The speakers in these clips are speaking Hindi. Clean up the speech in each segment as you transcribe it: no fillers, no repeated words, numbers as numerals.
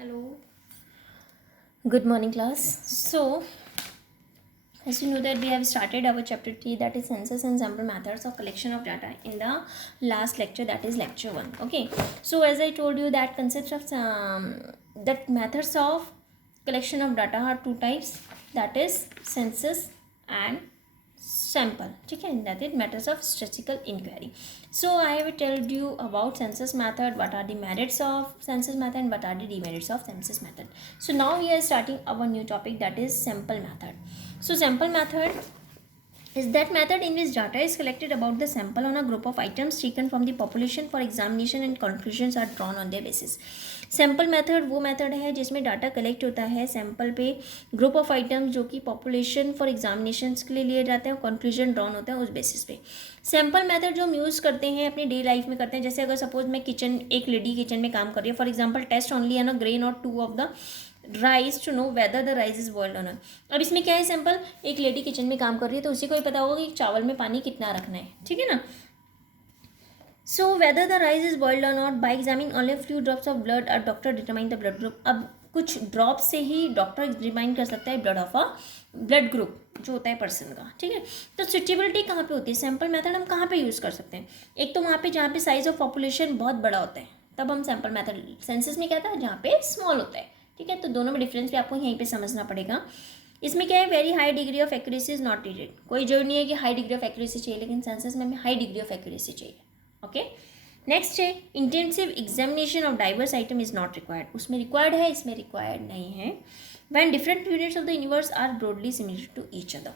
Hello. Good morning, class. So, as you know that we have started our chapter 3, that is census and sample methods of collection of data in the last lecture, that is lecture 1. Okay. So, as I told you that concepts of that methods of collection of data are two types, that is census and sample. ठीक है, that is matters of statistical inquiry. So I have told you about census method, what are the merits of census method and what are the demerits of census method. So now we are starting our new topic, that is sample method. So sample method is that method in which data is collected about the sample on a group of items taken from the population for examination and conclusions are drawn on their basis. Sample method वो मेथड है जिसमें डाटा कलेक्ट होता है सैम्पल पे ग्रुप ऑफ आइटम्स जो कि पॉपुलेशन फॉर एग्जामिनेशन के लिए लिए जाते हैं और कंक्लूजन ड्रॉन होता है उस बेसिस पे. सैम्पल मेथड जो हम यूज़ करते हैं अपनी डे लाइफ में करते हैं, जैसे अगर सपोज मैं एक लेडी किचन में काम कर रही है, for example test only an a grain और 2 of the rice to know whether the rice is boiled on not. अब इसमें क्या है, सैम्पल एक लेडी किचन में काम कर रही है तो उसी को ही पता होगा कि चावल में पानी कितना रखना है, ठीक है ना. So whether the rice is boiled or not, by examining only a few drops of blood, a doctor determine the blood group. अब कुछ ड्रॉप से ही डॉक्टर डिटरमाइन कर सकता है ब्लड ग्रुप जो होता है पर्सन का, ठीक है. तो सुटेबिलिटी कहाँ पे होती है, सैम्पल मेथड हम कहाँ पे यूज़ कर सकते हैं. एक तो वहाँ पे जहाँ पे साइज ऑफ पॉपुलेशन बहुत बड़ा होता है तब हम सैम्पल मेथड, सेंसस में क्या था जहाँ पे स्मॉल होता है, ठीक है. तो दोनों में डिफरेंस भी आपको यहीं पे समझना पड़ेगा. इसमें क्या है, very high degree of accuracy is not needed. कोई जरूरी नहीं है कि हाई डिग्री ऑफ एक्यूरेसी चाहिए, लेकिन सेंसस में हमें हाई डिग्री ऑफ एक्यूरेसी चाहिए. ओके. नेक्स्ट है intensive examination of diverse item is not required. उसमें रिक्वायर्ड है, इसमें रिक्वायर्ड नहीं है. When different units of the universe are broadly similar to each other.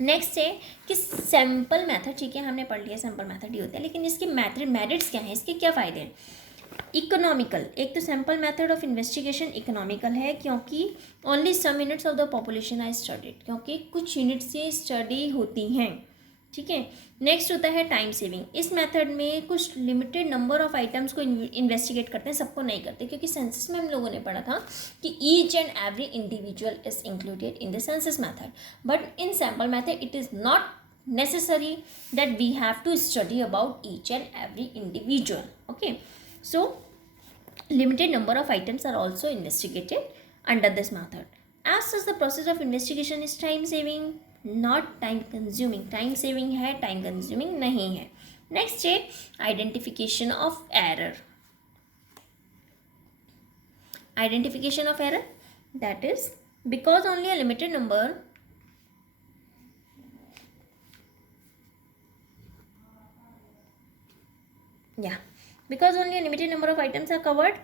Next है कि सैम्पल मेथड, ठीक है हमने पढ़ लिया सैम्पल मेथड ही होता है, लेकिन इसके मेरिट्स क्या हैं, इसके क्या फ़ायदे हैं. इकोनॉमिकल, एक तो sample method of investigation economical है क्योंकि only some units of the population are studied, क्योंकि कुछ यूनिट्स से स्टडी होती हैं, ठीक है. नेक्स्ट होता है टाइम सेविंग. इस मेथड में कुछ लिमिटेड नंबर ऑफ आइटम्स को इन्वेस्टिगेट करते हैं, सबको नहीं करते, क्योंकि सेंसस में हम लोगों ने पढ़ा था कि each and every individual is included in the census method. But in sample method it is not necessary that we have to study about each and every individual. Okay, so limited number of items are also investigated under this method. As such the process of investigation is time saving, not time consuming. time saving है, time consuming नहीं है. next है identification of error. identification of error, that is because only a limited number because only a limited number of items are covered,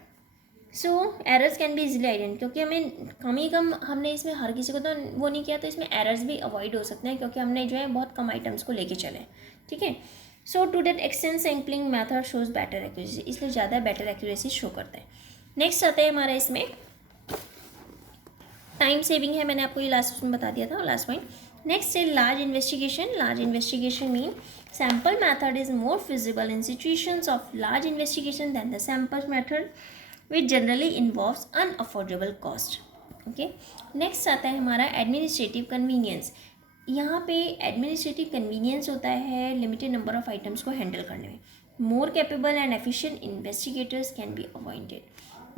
so errors can be easily identified. क्योंकि हमें कम हमने इसमें हर किसी को तो वो नहीं किया, तो इसमें एरर्स भी अवॉइड हो सकते हैं क्योंकि हमने जो है बहुत कम आइटम्स को लेके चले, ठीक है. So to date extend sampling method shows better accuracy, इसलिए ज़्यादा बेटर एक्यूरेसी शो करता है. नेक्स्ट आता है हमारा इसमें टाइम सेविंग है, मैंने आपको ये लास्ट में बता दिया था लास्ट पॉइंट. नेक्स्ट है large investigation. Large investigation mean sample method is more feasible in situations of large investigation than the sample method, which generally involves unaffordable cost. Okay, next आता है हमारा administrative convenience. यहाँ पे administrative convenience होता है limited number of items को handle करने में. more capable and efficient investigators can be appointed.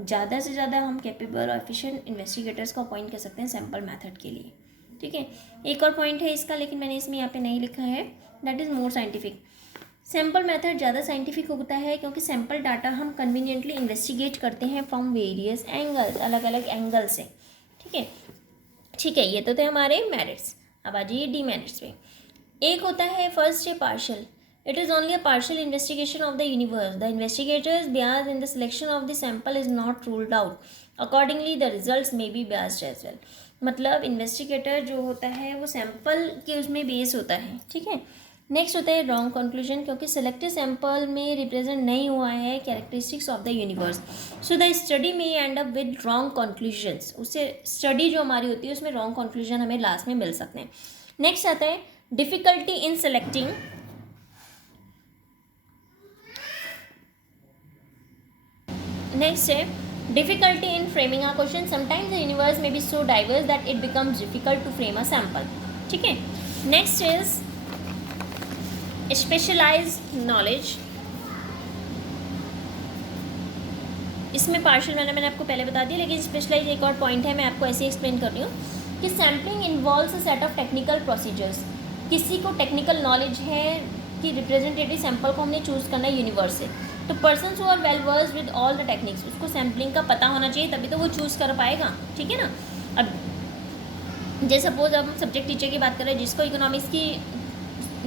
ज़्यादा से ज़्यादा हम capable और efficient investigators को appoint कर सकते हैं sample method के लिए, ठीक है. एक और पॉइंट है इसका, लेकिन मैंने इसमें यहाँ पे नहीं लिखा है, that is more scientific. Sample method ज़्यादा साइंटिफिक होता है क्योंकि सैम्पल डाटा हम कन्वीनियंटली इन्वेस्टिगेट करते हैं फ्रॉम वेरियस एंगल्स, अलग अलग एंगल से, ठीक है. ठीक है, ये तो थे हमारे मेरिट्स. अब आ जाइए डीमेरिट्स पे. एक होता है फर्स्ट है partial. It is only a partial investigation of the universe. The investigator's bias in the selection of the sample is not ruled out. Accordingly the results may be biased as well. मतलब इन्वेस्टिगेटर जो होता है वो सैम्पल के उसमें बेस होता है, ठीक है. नेक्स्ट होता है रॉन्ग कंक्लूजन, क्योंकि सेलेक्टेड सैम्पल में रिप्रेजेंट नहीं हुआ है characteristics of the universe, so the study में end up with wrong conclusions. उससे स्टडी जो हमारी होती है उसमें रॉन्ग कंक्लूजन हमें लास्ट में मिल सकते हैं. नेक्स्ट आता है डिफिकल्टी इन सेलेक्टिंग. नेक्स्ट है difficulty in framing a question. Sometimes the universe may be so diverse that it becomes difficult to frame a sample, ठीक है. next is specialized knowledge. इसमें पार्शियल मैंने आपको पहले बता दिया, लेकिन स्पेशलाइज एक और पॉइंट है, मैं आपको ऐसे एक्सप्लेन कर रही हूँ कि sampling involves a set of technical procedures. किसी को टेक्निकल नॉलेज है कि रिप्रेजेंटेटिव सैंपल को हमने चूज़ करना है यूनिवर्स से, तो persons who are well versed with all the techniques, उसको सैम्पलिंग का पता होना चाहिए, तभी तो वो चूज़ कर पाएगा, ठीक है ना। अब जैसे सपोज अब हम सब्जेक्ट टीचर की बात करें, जिसको इकोनॉमिक्स की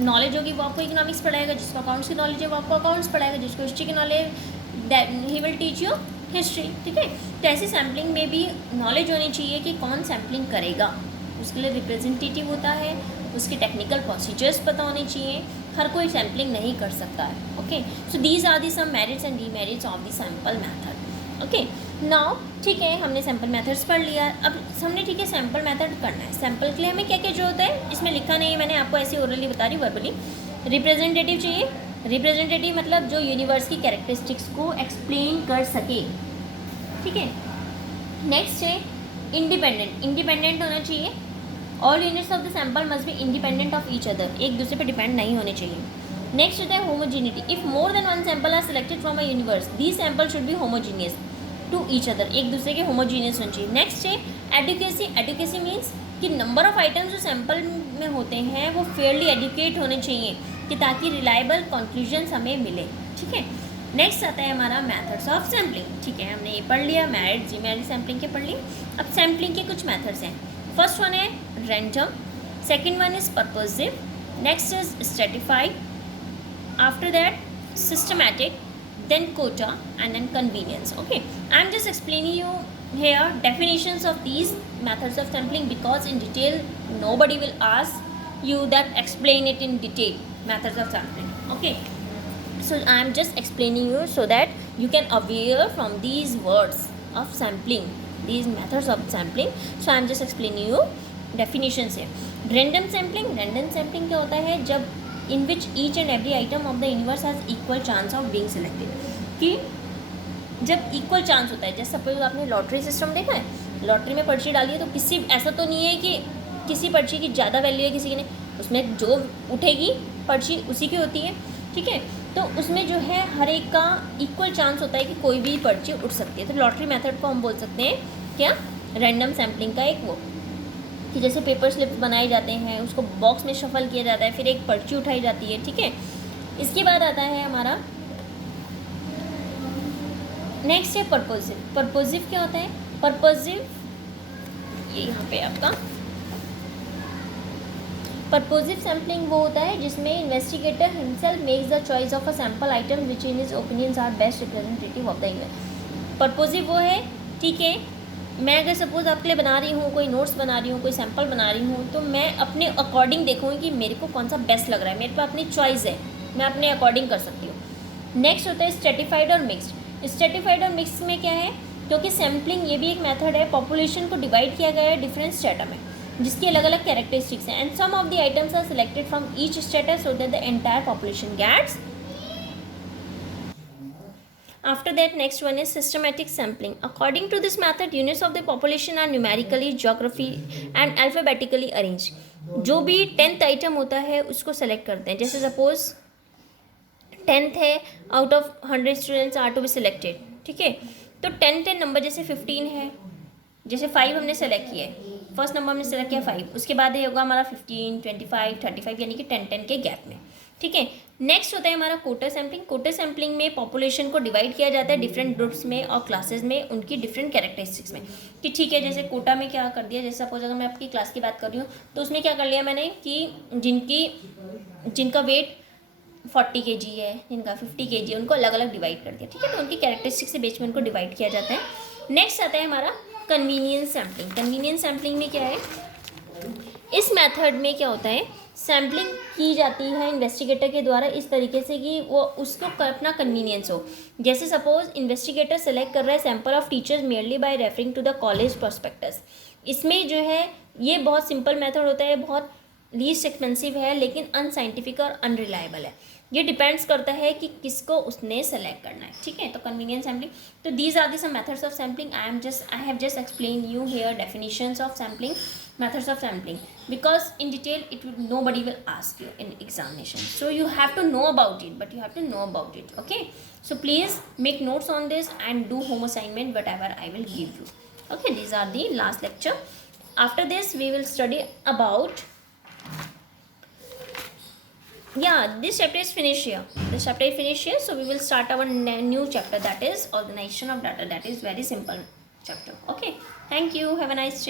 नॉलेज होगी वो आपको इकोनॉमिक्स पढ़ाएगा, जिसको अकाउंट्स की नॉलेज है वो आपको अकाउंट्स पढ़ाएगा, जिसको हिस्ट्री की knowledge he will teach you history, ठीक है। तो ऐसी सैम्पलिंग में भी नॉलेज होनी चाहिए कि कौन सैम्पलिंग करेगा, उसके लिए रिप्रेजेंटेटिव होता है, उसके टेक्निकल प्रोसीजर्स पता होने चाहिए, हर कोई सैम्पलिंग नहीं कर सकता है। Okay, so these are the some merits and demerits of the sample method. Okay, now ठीक है, हमने सैम्पल मेथड्स पढ़ लिया। अब हमने ठीक है सैम्पल मेथड करना है। सैम्पल के लिए हमें क्या क्या जो होता है, इसमें लिखा नहीं है, मैंने आपको ऐसे ओरली बता रही, वर्बली। रिप्रेजेंटेटिव चाहिए, रिप्रेजेंटेटिव मतलब जो यूनिवर्स की कैरेक्टरिस्टिक्स को एक्सप्लेन कर सके, ठीक है। नेक्स्ट है इंडिपेंडेंट, इंडिपेंडेंट होना चाहिए। All units of the sample must be independent of each other, एक दूसरे पर डिपेंड नहीं होने चाहिए। नेक्स्ट होता है homogeneity, if more than one sample are selected from a universe, these sample should be homogeneous to each other, एक दूसरे के होमोजीनियस होने चाहिए। नेक्स्ट है एडुकेसी, एडुकेसी मीन्स कि नंबर ऑफ आइटम्स जो सैम्पल में होते हैं वो फेयरली एडुकेट होने चाहिए, कि ताकि रिलायबल कंक्लूजन्स हमें मिले, ठीक है। नेक्स्ट आता है हमारा मेथड्स ऑफ सैम्पलिंग, ठीक है, हमने ये पढ़ लिया, मेरिट डीमेरिट सैम्पलिंग के पढ़ लिए। अब सैम्पलिंग के कुछ मेथड्स हैं। फर्स्ट वन है random, second one is purposive, next is stratified, after that systematic, then quota, and then convenience. Okay, I'm just explaining you here definitions of these methods of sampling, because in detail nobody will ask you that explain it in detail, methods of sampling. Okay, so I'm just explaining you so that you can aware from these words of sampling, these methods of sampling. So I'm just explaining you definitions here. Random sampling, random sampling क्या होता है, जब in which each and every item of the universe has equal chance of being selected, कि जब इक्वल चांस होता है, जैसे सपोज आपने लॉटरी सिस्टम देखा है, लॉटरी में पर्ची डाली है तो किसी ऐसा तो नहीं है कि किसी पर्ची की ज़्यादा वैल्यू है किसी की नहीं, उसमें जो उठेगी पर्ची उसी की होती है, ठीक है। तो उसमें जो है हर एक का इक्वल चांस होता है कि कोई भी पर्ची उठ सकती है, तो लॉटरी मेथड को हम बोल सकते हैं क्या, रैंडम सैम्पलिंग का एक वो, कि जैसे पेपर स्लिप्स बनाए जाते हैं, उसको बॉक्स में शफल किया जाता है, फिर एक पर्ची उठाई जाती है, ठीक है। इसके बाद आता है हमारा नेक्स्ट है पर्पसिव। पर्पसिव क्या होता है, पर्पसिव ये यहाँ पे आपका पर्पसिव सैम्पलिंग वो होता है जिसमें investigator himself makes the choice of a sample item which in his opinions are best representative of the image. Purposive वो है, ठीक है, मैं अगर सपोज आपके लिए बना रही हूँ, कोई नोट्स बना रही हूँ, कोई सैम्पल बना रही हूँ, तो मैं अपने अकॉर्डिंग देखूँगी कि मेरे को कौन सा बेस्ट लग रहा है, मेरे पास अपनी चॉइस है, मैं अपने अकॉर्डिंग कर सकती हूँ। नेक्स्ट होता है स्ट्रेटिफाइड और मिक्स्ड। स्ट्रेटिफाइड और मिक्स में क्या है, क्योंकि सैम्पलिंग ये भी एक मेथड है, पॉपुलेशन को डिवाइड किया गया है डिफरेंट स्ट्रेटा में, जिसकी अलग अलग कैरेक्टरिस्टिक्स हैं, and some of the items are selected from each strata so that the entire population gets. After that, next one is systematic sampling. According to this method, units of the population are numerically, geography and alphabetically arranged. जो भी 10th आइटम होता है उसको सेलेक्ट करते हैं, जैसे सपोज 10th है, out of 100 students are to be selected, ठीक है। तो 10 नंबर जैसे 15 है, जैसे 5 हमने सेलेक्ट किया है, फर्स्ट नंबर हमने सेलेक्ट किया 5, उसके बाद ये होगा हमारा 15, 25, 35, यानी कि 10 के गैप में, ठीक है। नेक्स्ट होता है हमारा कोटा सैम्पलिंग। कोटा सैम्पलिंग में पॉपुलेशन को डिवाइड किया जाता है डिफरेंट ग्रुप्स में और क्लासेस में, उनकी डिफरेंट कैरेक्टरिस्टिक्स में, कि ठीक है, जैसे कोटा में क्या कर दिया, जैसे सपोज अगर मैं आपकी क्लास की बात कर रही हूँ तो उसमें क्या कर लिया मैंने कि जिनका वेट 40 kg है, जिनका 50 kg है, उनको अलग अलग डिवाइड कर दिया, ठीक है। तो उनकी कैरेक्टरिस्टिक्स से बेस में उनको डिवाइड किया जाता है। नेक्स्ट आता है हमारा कन्वीनियंस सैम्पलिंग। कन्वीनियंस सैम्पलिंग में क्या है, इस मेथड में क्या होता है, सैम्पलिंग की जाती है इन्वेस्टिगेटर के द्वारा इस तरीके से कि वो उसको अपना कन्वीनियंस हो। जैसे सपोज इन्वेस्टिगेटर सेलेक्ट कर रहा है sample of teachers merely by referring to the college prospectus. इसमें जो है ये बहुत सिंपल मेथड होता है, बहुत लीस्ट एक्सपेंसिव है, लेकिन अनसाइंटिफिक और अनरिलायबल है। ये डिपेंड्स करता है कि किसको उसने सेलेक्ट करना है, ठीक है। तो कन्वीनियंट सैम्पलिंग, तो these are the some methods of sampling. I have just explain you here definitions of sampling, methods of sampling, because in detail it will, nobody will ask you in examination, so you have to know about it, but you have to know about it, okay. So please make notes on this and do home assignment whatever I will give you, okay. These are the last lecture. After this we will study about, yeah, this chapter is finished here, this chapter is finished here. So we will start our new chapter, that is organization of data. That is very simple chapter, okay. Thank you, have a nice day.